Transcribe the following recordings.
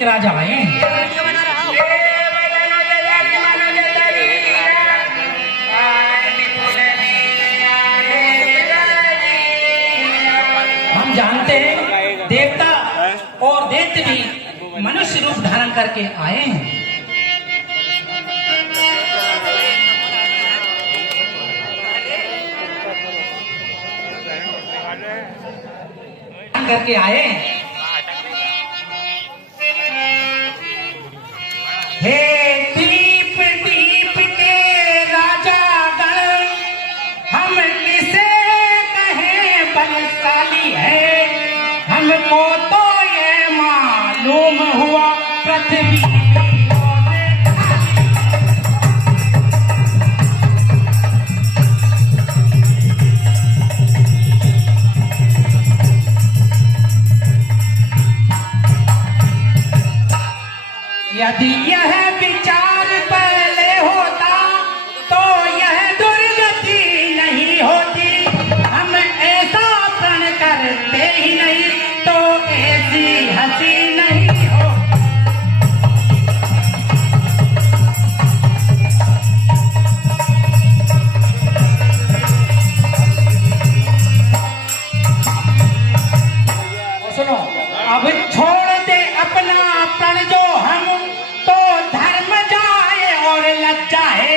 एक राजा आए हैं। हम जानते हैं देवता और दैत्य भी मनुष्य रूप धारण करके आए हैं। करके आए हे दीप दीप के राजा गण, हम किसे कहें बलशाली है, हमको तो ये मालूम हुआ पृथ्वी यदि यह विचार पहले होता तो यह दुर्गति नहीं होती। हम ऐसा प्रण करते ही नहीं तो ऐसी हंसी नहीं हो। सुनो, अब छोड़ दे अपना प्रण जो हम तो धर्म जाए और लज्जा है,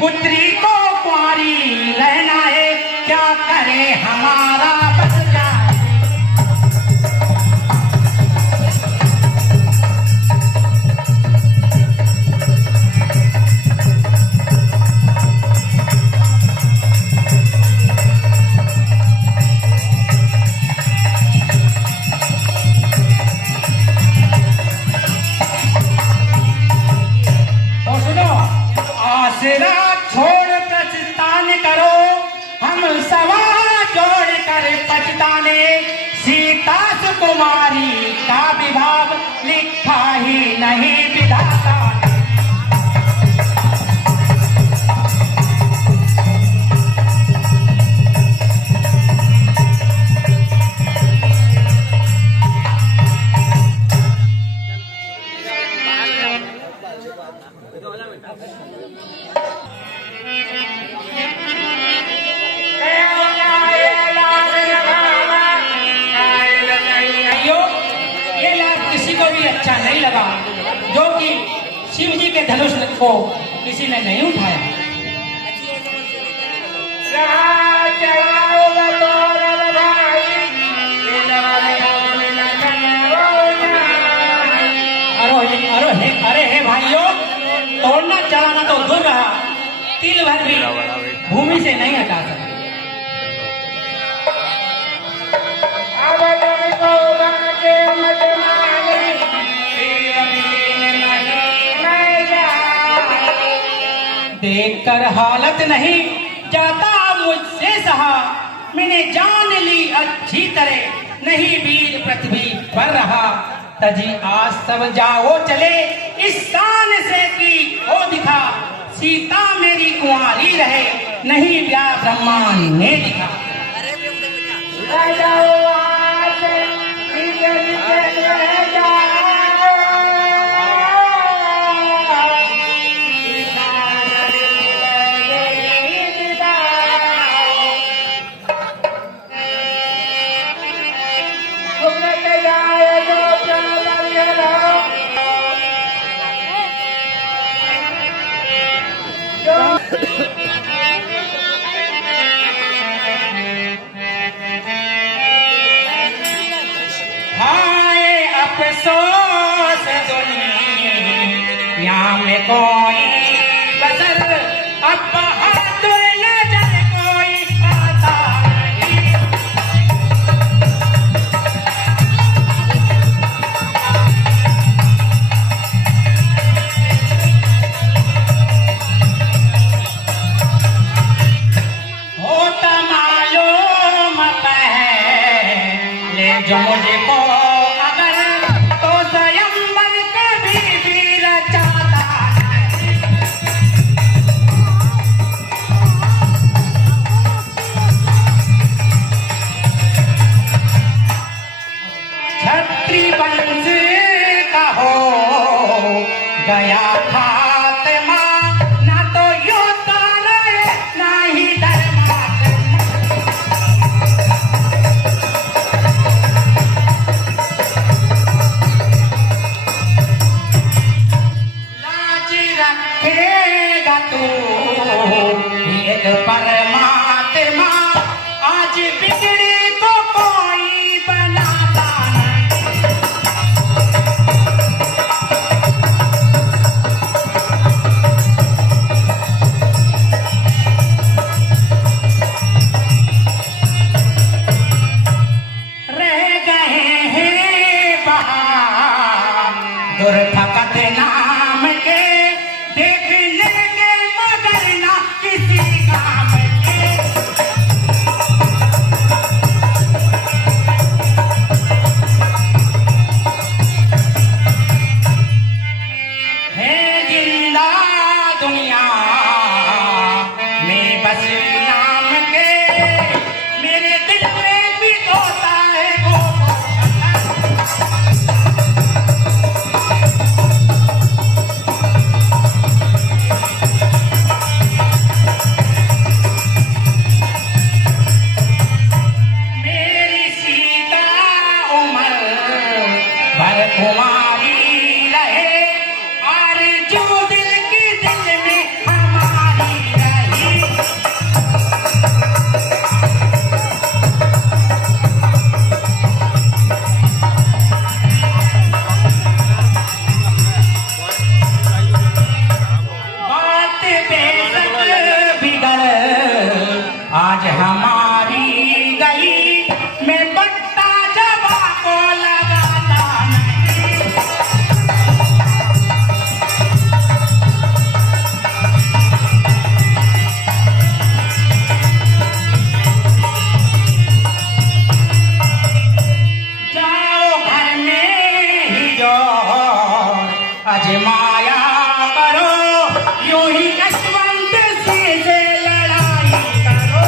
पुत्री को कुंवारी रहना है, क्या करे हमारा बस जाए। आसरा छोड़ प्रस्थान करो, हम सवा जोड़ कर पछताने, सीता सुकुमारी का विभाव लिखा ही नहीं विधाता। अच्छा नहीं लगा जो कि शिव जी के धनुष को किसी ने नहीं उठाया। अरे हे भाइयों, तोड़ना चलाना तो दूर रहा, तिल भर भी भूमि से नहीं हटा सकते। देखकर हालत नहीं जाता मुझसे सहा, मैंने जान ली अच्छी तरह नहीं वीर पृथ्वी पर रहा। तजी आज सब जाओ चले इस शान से की हो दिखा, सीता मेरी कुंवारी रहे नहीं ब्याह ब्रह्मांड ने लिखा। हाय अफसोस दुनिया में कोई बदल, अब बहादुर नजर कोई आता नहीं। होता मालूम पहले जो मुझको अगर तो स्वयंवर कभी भी रचाता। छत्री वंश का हो गया खात्मा, ना तो युद्ध रहे ना ही धर्मात्मा। लाज रखेगा तू एक परमात्मा, आज बिगड़ी तो कोई बनाता नहीं। रह गए हैं बहार दुर्भगत नाम के, देख लेंगे मगर ना किसी काम के। है जिंदा दुनिया में बस नाम के, मेरे दिल में भी होता है वो मेरी सीता उमर भर कुमारी रहे, और जो दिल की दिल में हमारी रही। बात बेशक बिगड़ आज हमारी गई, मैं बट्टा जबा को लगाता नहीं। जाओ घर में ही जो अजमाया करो, यूं ही यशवंत सिंह से लड़ाई करो।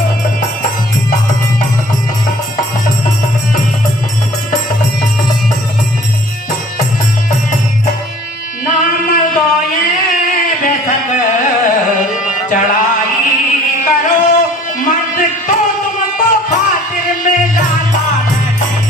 नाम दो ये बेशक चढ़ाई करो, मर्द तो तुमको खातिर में लाता नहीं।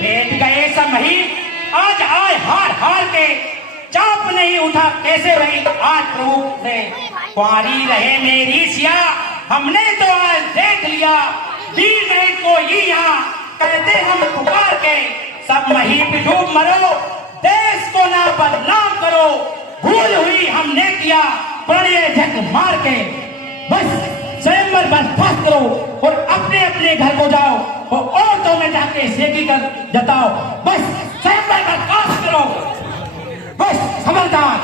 बैठ गए समही, आज आए हार हार के, चाप नहीं उठा कैसे रही आज प्रभु से। कुंवारी रहे मेरी सिया, हमने तो आज देख लिया, दी नहीं कोई यहाँ कहते हम पुकार के। सब मही पे डूब मरो, देश को ना बदनाम करो, भूल हुई हमने किया बड़े झक मार के। बस स्वयंवर बर्खास्त करो और अपने अपने घर को जाओ, और औरतों में जाके सेकी कर जताओ। बस स्वयंवर बर्खास्त करो, बस खबरदार।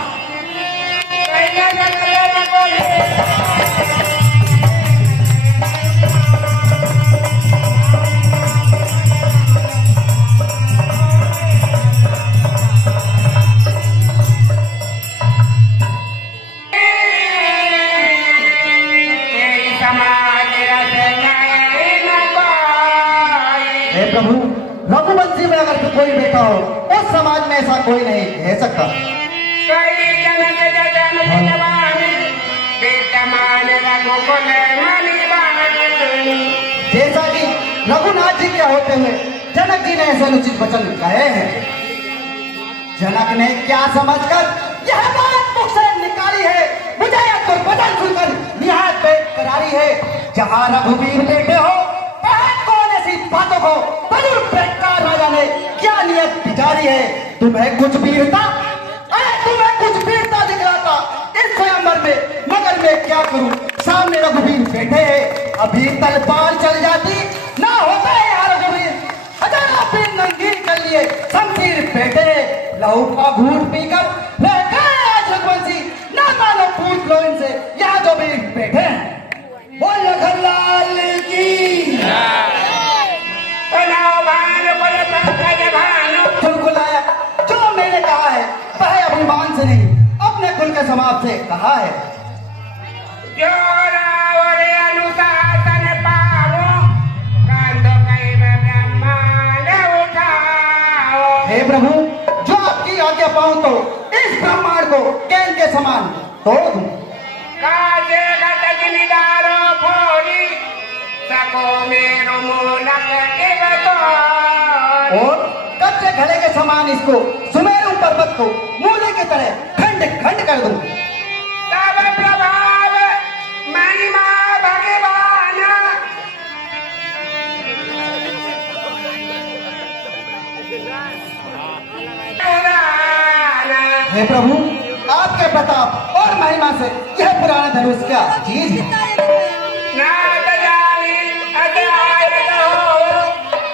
हे प्रभु, रघुवंशी में अगर कोई बैठा हो, उस समाज में ऐसा कोई नहीं कह सकता। जैसा कि रघुनाथ जी के होते हुए जनक जी ने ऐसे अनुचित वचन कहे हैं। जनक ने क्या समझकर यह बात मुख से निकाली है, मुझे तो वचन सुनकर निहायत बेकरारी है। जहाँ रघुवीर बैठे हो, कौन ऐसी बातों को बड़ी बेकार राजा ने क्या नियत बिचारी है। तुम्हें कुछ वीरता, तुम्हें कुछ वीरता दिख रहा था इस स्वयंवर में, मगर मैं क्या करूं, सामने रघुवीर बैठे हैं। अभी तलवार चल जाती ना होता है यार रघुवीर, हजारों फिर नंगी कर लिए शमशीर बैठे, लहू का घूट पीकर रह गए आज रघुवंशी। ना मानो पूछ लो इनसे, यहाँ जो भी बैठे हैं। बोल लखनलाल की चुलकुलाया, जो मैंने कहा है वह अभिमान से नहीं अपने कुल के समाज से कहा है। जो रावण अनुशासन पावो, कांधो कैव ब्रह्मांड उठाओ। हे प्रभु, जो आपकी आज्ञा पाऊं तो इस ब्रह्मांड को कैन के समान तोड़ दूं। काजे घट जिमिदारो फोड़ी, सको मेरो मूलक इव तोड़। और कच्चे घड़े के समान इसको सुमेरु पर्वत को मूले की तरह खंड खंड कर दूं। तब प्रभाव महिमा भगवान, पुराण। हे प्रभु, आपके प्रताप और महिमा से यह पुराना धनुष क्या चीज है। नाथ जानी अध्याय हो,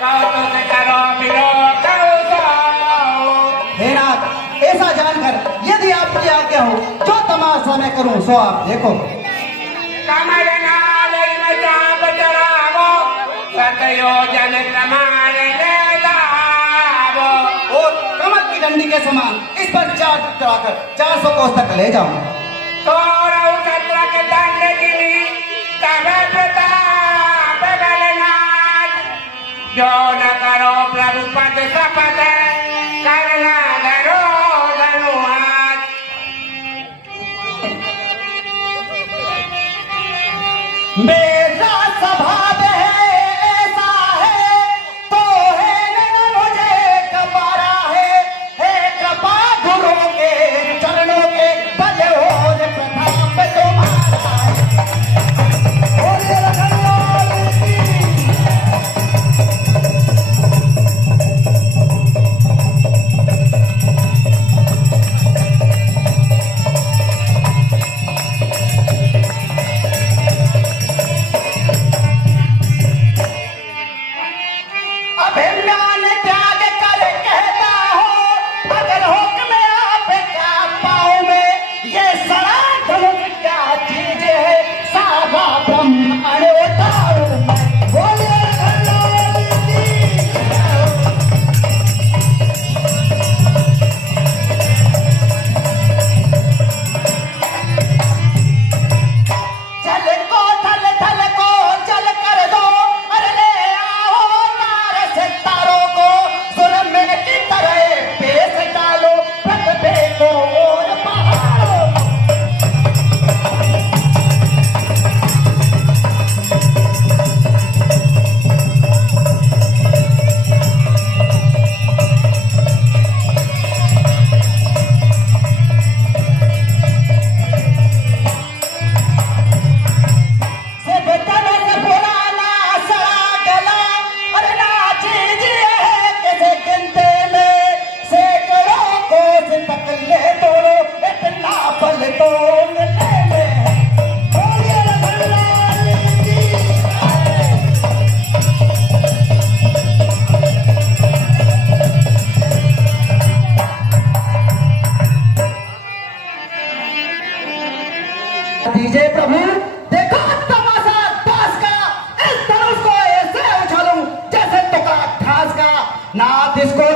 कौतुक करो बिरो कौसाओ। हे नाथ, ऐसा जानकर यदि आपकी आज्ञा हो जो तमाशा मैं करूं सो आप देखो। कमल नाल चाप चढ़ावो, सतयोजन प्रमाण ले लावो। और कमल की डंडी के समान इस पर चार चढ़ाकर 400 कोस तक ले जाऊं। तोरऊ सत्रक दंड गिनी, तब प्रताप बलनाथ। जो न करो प्रभु पद शपथ, करना धरो धनुहाथ। मेरा स्वभाव है ऐसा है, तो है न मुझे कबारा है कृपा गुरु के चरणों के बल और प्रताप तुम्हारा है। बोलिए लखनलाल की। अभिमान त्याग कर कहता हूँ, अगर हुक्म आपका पाँव में, ये सड़ा धनुष क्या चीज है, सारा ब्रह्मांड उतारू मैं। बोलिए लखनलाल की। चल को चल कर दो, अरे ले आओ तारे से तारों को, जुल्म की तरह पेश डालो प्रतिभे को और पहाड़ों को। से बचने से पुराना सड़ा गला, अरे नाची जी है किसे गिनते में, सैकड़ों कोस तक ले दौड़ो, इतना बल तो मिलने में। बोलिए लखनलाल की। दीजिए प्रभु, देखो तमाशा दास का, इस धनुष को ऐसे उछालूं जैसे तुका घास का। नाथ इसको